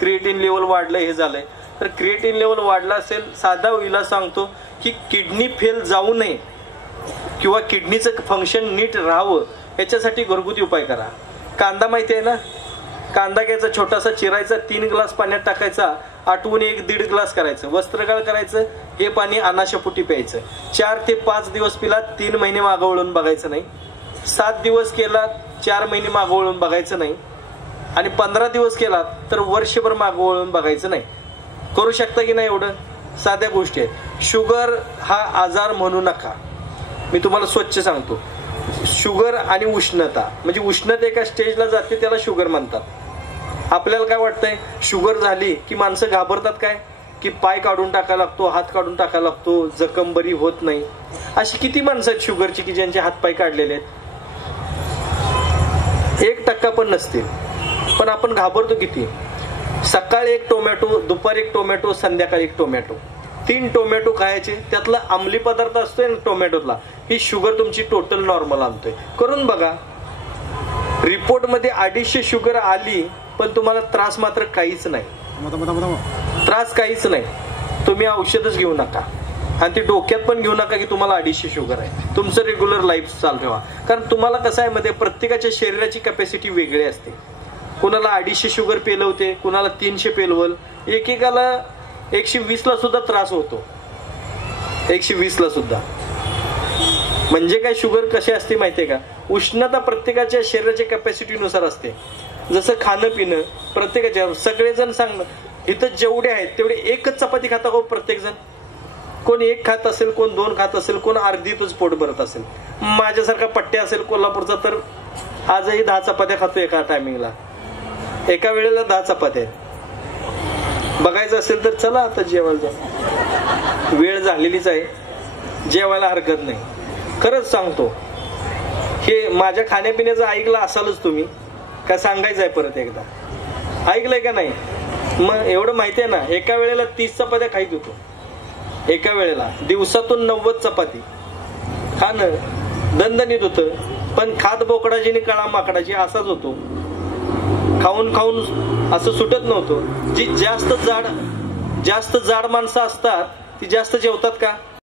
Creatine level वाढलं हे झालंय, तर क्रिएटिन लेवल वाढला असेल, साधा इलाज सांगतो की किडनी फेल जाऊ नये किंवा किडनीचं फंक्शन नीट राहावं याच्यासाठी घरगुती उपाय करा. कांदा माहिती आहे ना, कांदा घ्यायचा छोटासा चिरायचा, 3 ग्लास पाण्यात टाकायचा, आटवून 1-1.5 ग्लास करायचं, वस्त्रगाळ करायचं, हे पाणी अनाशापोटी प्यायचं. 4 ते 5 दिवस पिला, 3 महिने मागं वळून बघायचं नाही. 7 दिवस केला, 4 महिने मागं वळून बघायचं नाही. आणि 15 दिवस केला तर वर्षभर मागं वळून बघायचं नाही. करू शकता की नाही? एवढं साध्या गोष्टी आहेत. शुगर हा आजार म्हणू नका, मी तुम्हाला स्वच्छ सांगतो. शुगर आणि उष्णता, म्हणजे उष्णता एका स्टेजला जाते त्याला शुगर म्हणतात. आपल्याला काय वाटतंय, शुगर झाली की माणसं घाबरतात काय, की पाय काढून टाकायला लागतो, हात काढून टाकायला लागतो, जखम बरी होत नाही. अशी किती माणसं आहेत शुगरची की ज्यांचे हातपाय काढलेले आहेत? 1% पण नसतील. पण आपण घाबरतो किती. सकाळी 1 टोमॅटो, दुपारी 1 टोमॅटो, संध्याकाळी 1 टोमॅटो, 3 टोमॅटो खायचे. त्यातला अंमली पदार्थ असतोय ना टोमॅटोतला, ही शुगर तुमची टोटल नॉर्मल आणतोय. करून बघा. रिपोर्ट मध्ये 250 शुगर आली, पण तुम्हाला त्रास मात्र काहीच नाही. त्रास काहीच नाही. तुम्ही औषधच घेऊ नका आणि ती डोक्यात पण घेऊ नका की तुम्हाला 250 शुगर आहे. तुमचं रेग्युलर लाईफ चालू ठेवा. कारण तुम्हाला कसं आहे मध्ये, प्रत्येकाच्या शरीराची कॅपॅसिटी वेगळी असते. कुणाला 250 शुगर पेलवते, कुणाला 300 पेलवल, एकेकाला 120 ला सुद्धा त्रास होतो. 120 ला सुद्धा. म्हणजे काय, शुगर कशी असते माहितीये का, उष्णता प्रत्येकाच्या शरीराच्या कॅपॅसिटीनुसार असते. जसं खाणं पिणं प्रत्येकाच्या, सगळेजण सांग इथं जेवढे आहेत तेवढे एकच चपाती खाता हो प्रत्येक जण. कोण 1 खात असेल, कोण 2 खात असेल, कोण अर्धीतच पोट भरत असेल. माझ्यासारखा पट्ट्या असेल कोल्हापूरचा तर आजही 10 चपात्या खातो एका टायमिंगला. एका वेळेला 10 चपात्या. बघायचं असेल तर चला आता जेवायला जा, वेळ झालेलीच आहे, जेवायला हरकत नाही. खरंच सांगतो, हे माझ्या खाण्यापिण्याचं ऐकलं असालच तुम्ही, का सांगायचं आहे परत एकदा? ऐकलंय का नाही? मग एवढं माहिती आहे ना, एका वेळेला 30 चपात्या खाईत होतो. एका वेळेला दिवसातून 90 चपाती खाणं दणदणीत होतं. पण खात बोकडाची आणि कळा माकडाची असाच होतो. खाऊन खाऊन असं सुटत नव्हतं. जी जास्त जाड माणसं असतात ती जास्त जेवतात का?